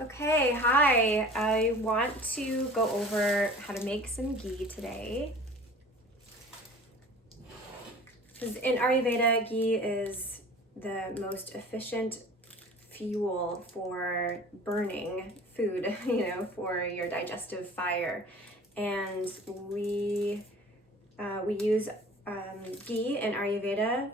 Okay, hi. I want to go over how to make some ghee today. Because in Ayurveda, ghee is the most efficient fuel for burning food, for your digestive fire. And we use ghee in Ayurveda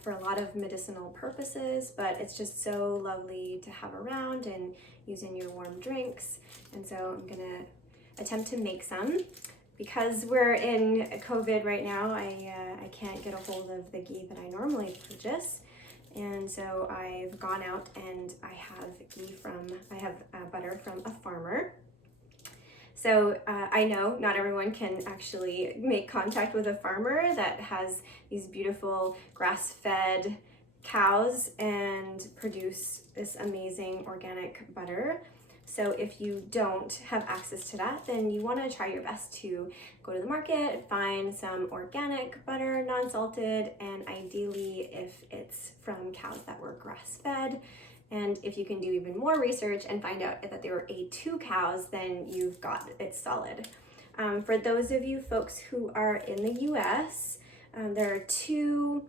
for a lot of medicinal purposes, but it's just so lovely to have around and use in your warm drinks. And so I'm gonna attempt to make some. Because we're in COVID right now, I can't get a hold of the ghee that I normally purchase. And so I've gone out and I have butter from a farmer. So I know not everyone can actually make contact with a farmer that has these beautiful grass-fed cows and produce this amazing organic butter. So if you don't have access to that, then you want to try your best to go to the market, find some organic butter, non-salted, and ideally if it's from cows that were grass-fed. And if you can do even more research and find out that there were A2 cows, then you've got it solid. For those of you folks who are in the US, there are two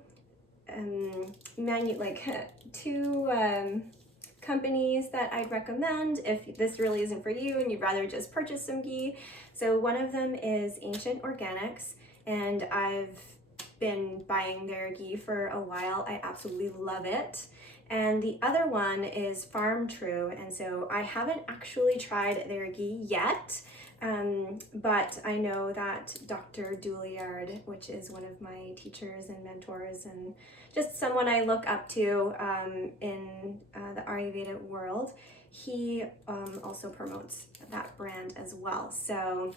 companies that I'd recommend if this really isn't for you and you'd rather just purchase some ghee. So one of them is Ancient Organics, and I've been buying their ghee for a while. I absolutely love it. And the other one is Farm True, and so I haven't actually tried their ghee yet, but I know that Dr. Douliard, which is one of my teachers and mentors and just someone I look up to in the Ayurveda world, he also promotes that brand as well. So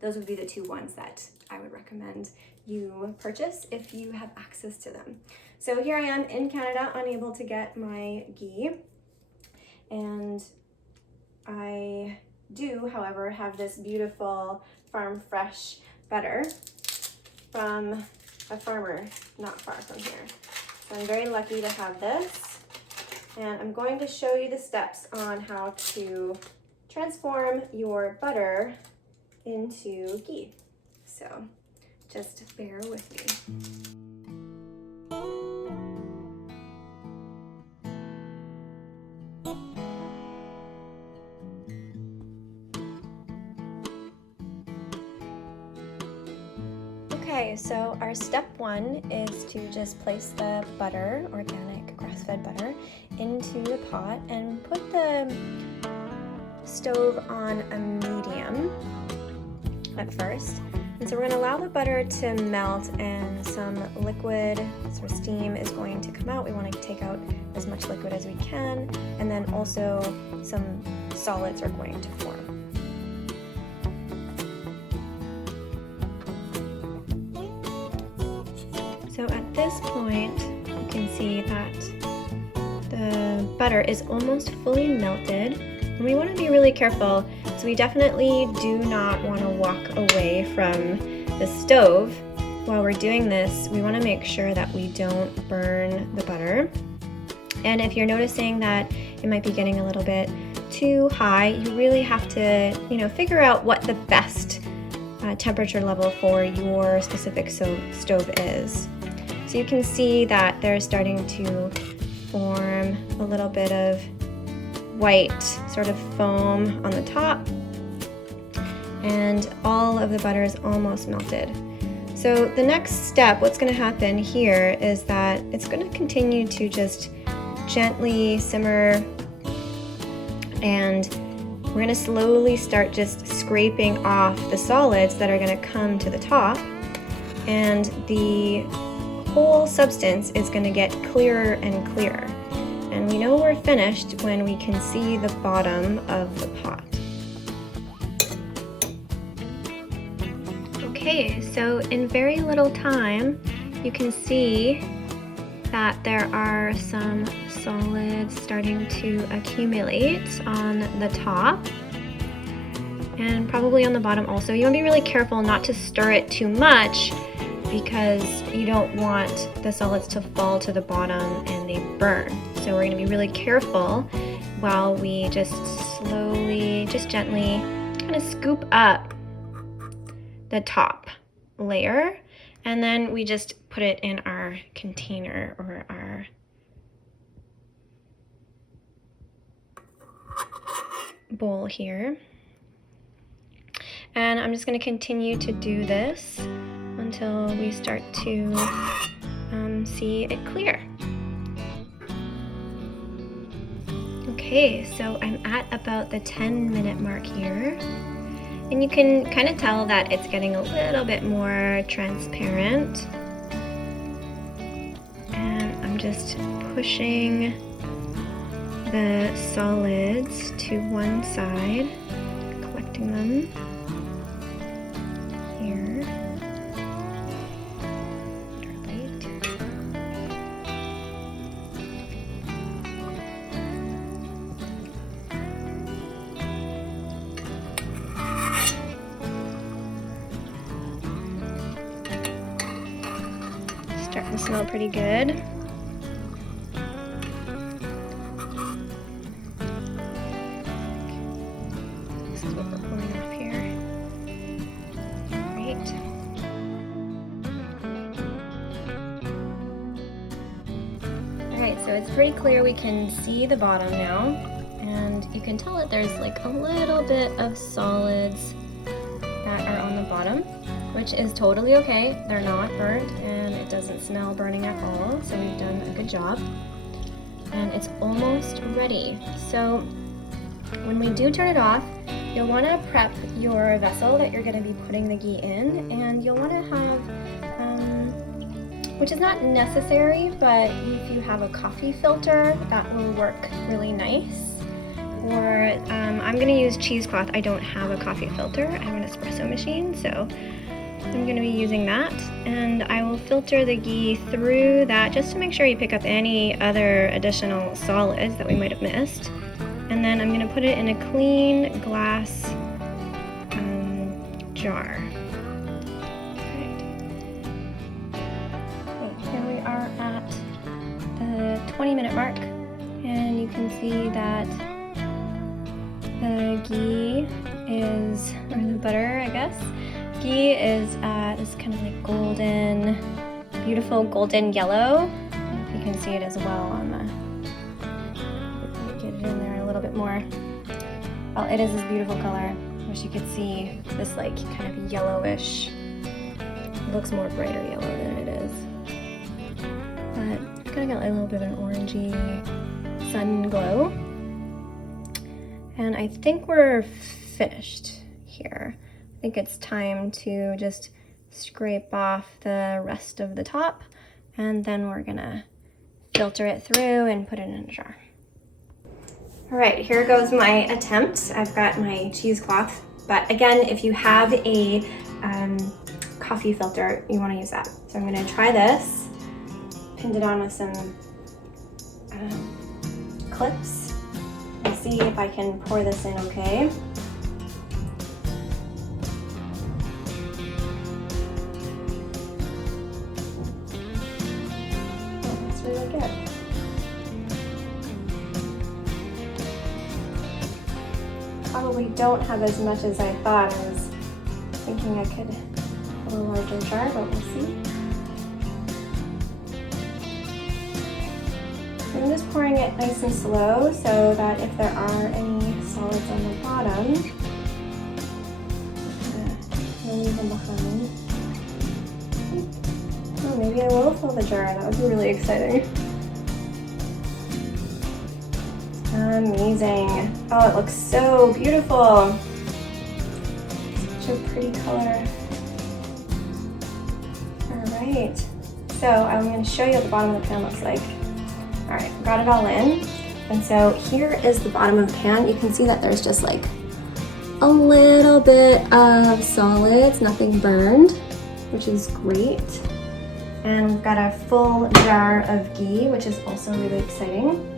those would be the two ones that I would recommend you purchase if you have access to them. So here I am in Canada, unable to get my ghee, and I do, however, have this beautiful farm fresh butter from a farmer not far from here. So I'm very lucky to have this, and I'm going to show you the steps on how to transform your butter into ghee. So just bear with me. Okay, so our step one is to just place the butter, organic grass-fed butter, into the pot and put the stove on a medium at first. And so we're going to allow the butter to melt and some liquid, or steam, is going to come out. We want to take out as much liquid as we can, and then also some solids are going to form. So at this point, you can see that the butter is almost fully melted, and we want to be really careful. So we definitely do not want to walk away from the stove while we're doing this. We want to make sure that we don't burn the butter. And if you're noticing that it might be getting a little bit too high, you really have to, figure out what the best temperature level for your specific stove is. So you can see that they're starting to form a little bit of white sort of foam on the top, and all of the butter is almost melted. So the next step, what's going to happen here is that it's going to continue to just gently simmer, and we're going to slowly start just scraping off the solids that are going to come to the top, and the whole substance is going to get clearer and clearer. And we know we're finished when we can see the bottom of the pot. Okay, so in very little time, you can see that there are some solids starting to accumulate on the top and probably on the bottom also. You want to be really careful not to stir it too much, because you don't want the solids to fall to the bottom and they burn. So we're going to be really careful while we just slowly, just gently kind of scoop up the top layer, and then we just put it in our container or our bowl here. And I'm just going to continue to do this until we start to see it clear. Okay, so I'm at about the 10-minute mark here. And you can kind of tell that it's getting a little bit more transparent. And I'm just pushing the solids to one side, collecting them here. Starting to smell pretty good. This is what we're pulling off here. Great. Alright, so it's pretty clear we can see the bottom now, and you can tell that there's like a little bit of solids that are on the bottom, which is totally okay. They're not burnt and it doesn't smell burning at all, so we've done a good job. And it's almost ready. So when we do turn it off, you'll want to prep your vessel that you're going to be putting the ghee in, and you'll want to have, which is not necessary, but if you have a coffee filter, that will work really nice. Or I'm going to use cheesecloth. I don't have a coffee filter. I have an espresso machine, so I'm going to be using that, and I will filter the ghee through that just to make sure you pick up any other additional solids that we might have missed. And then I'm going to put it in a clean glass jar. Right. So here we are at the 20-minute mark, and you can see that the ghee is, or the butter, I guess, ghee is this kind of like golden, beautiful golden yellow. You can see it as well on the, get it in there a little bit more. Well, it is this beautiful color. I wish you could see this like kind of yellowish, it looks more brighter yellow than it is. But it's kind of got like a little bit of an orangey sun glow. And I think we're finished here. I think it's time to just scrape off the rest of the top, and then we're gonna filter it through and put it in a jar. All right, here goes my attempt. I've got my cheesecloth, but again, if you have a coffee filter, you wanna use that. So I'm gonna try this, pinned it on with some clips, and see if I can pour this in okay. Really good. Probably don't have as much as I thought. I was thinking I could put a larger jar, but we'll see. I'm just pouring it nice and slow so that if there are any solids on the bottom, I'll leave them behind. Oh, maybe I will fill the jar. That would be really exciting. Amazing. Oh, it looks so beautiful. Such a pretty color. All right. So I'm going to show you what the bottom of the pan looks like. All right, got it all in. And so here is the bottom of the pan. You can see that there's just like a little bit of solids, nothing burned, which is great. And we've got a full jar of ghee, which is also really exciting.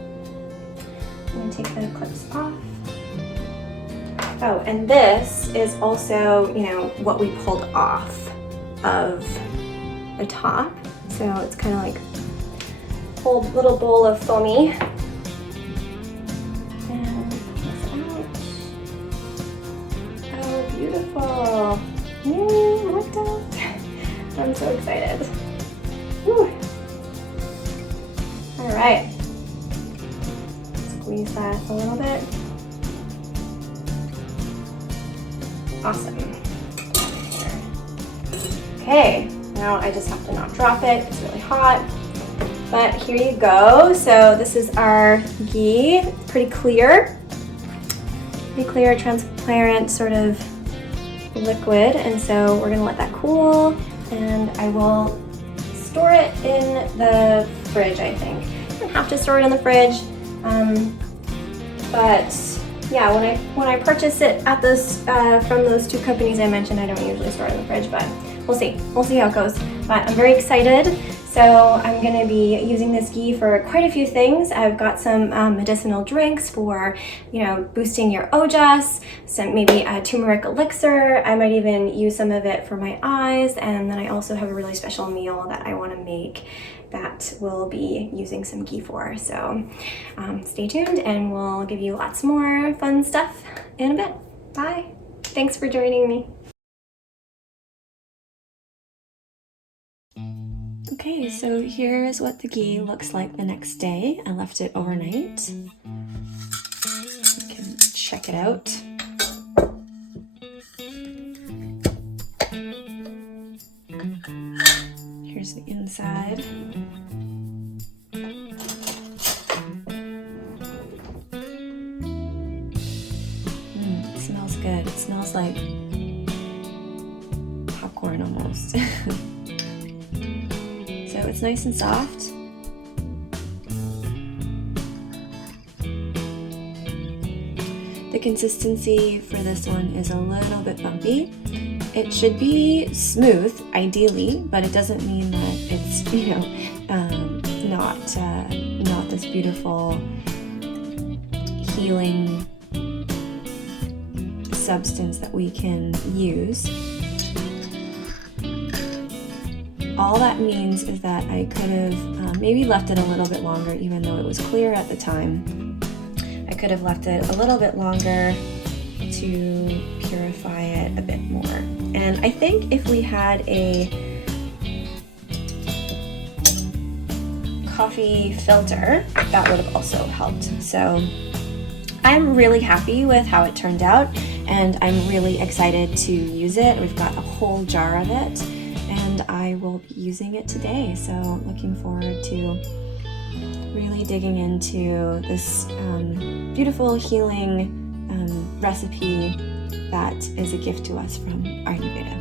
I'm gonna take the clips off. Oh, and this is also, you know, what we pulled off of the top. So it's kind of like a whole little bowl of foamy. And I'm so excited. Whew. All right. Squeeze that a little bit. Awesome. Okay, now I just have to not drop it. It's really hot. But here you go. So this is our ghee. It's pretty clear. Pretty clear, transparent sort of liquid. And so we're gonna let that cool, and I will store it in the fridge, I think. I don't have to store it in the fridge. But yeah, when I purchase it at this from those two companies I mentioned, I don't usually store it in the fridge, but we'll see. We'll see how it goes. But I'm very excited. So I'm gonna be using this ghee for quite a few things. I've got some medicinal drinks for, you know, boosting your ojas, some maybe a turmeric elixir. I might even use some of it for my eyes. And then I also have a really special meal that I wanna make that we'll be using some ghee for. So stay tuned and we'll give you lots more fun stuff in a bit. Bye. Thanks for joining me. Okay, so here's what the ghee looks like the next day. I left it overnight. You can check it out. Here's the inside. It smells good. It smells like popcorn almost. So it's nice and soft. The consistency for this one is a little bit bumpy. It should be smooth, ideally, but it doesn't mean that it's, you know, not this beautiful healing substance that we can use. All that means is that I could have maybe left it a little bit longer, even though it was clear at the time. I could have left it a little bit longer to purify it a bit more. And I think if we had a coffee filter, that would have also helped. So I'm really happy with how it turned out, and I'm really excited to use it. We've got a whole jar of it, and I will be using it today. So looking forward to really digging into this beautiful healing recipe that is a gift to us from Ayurveda.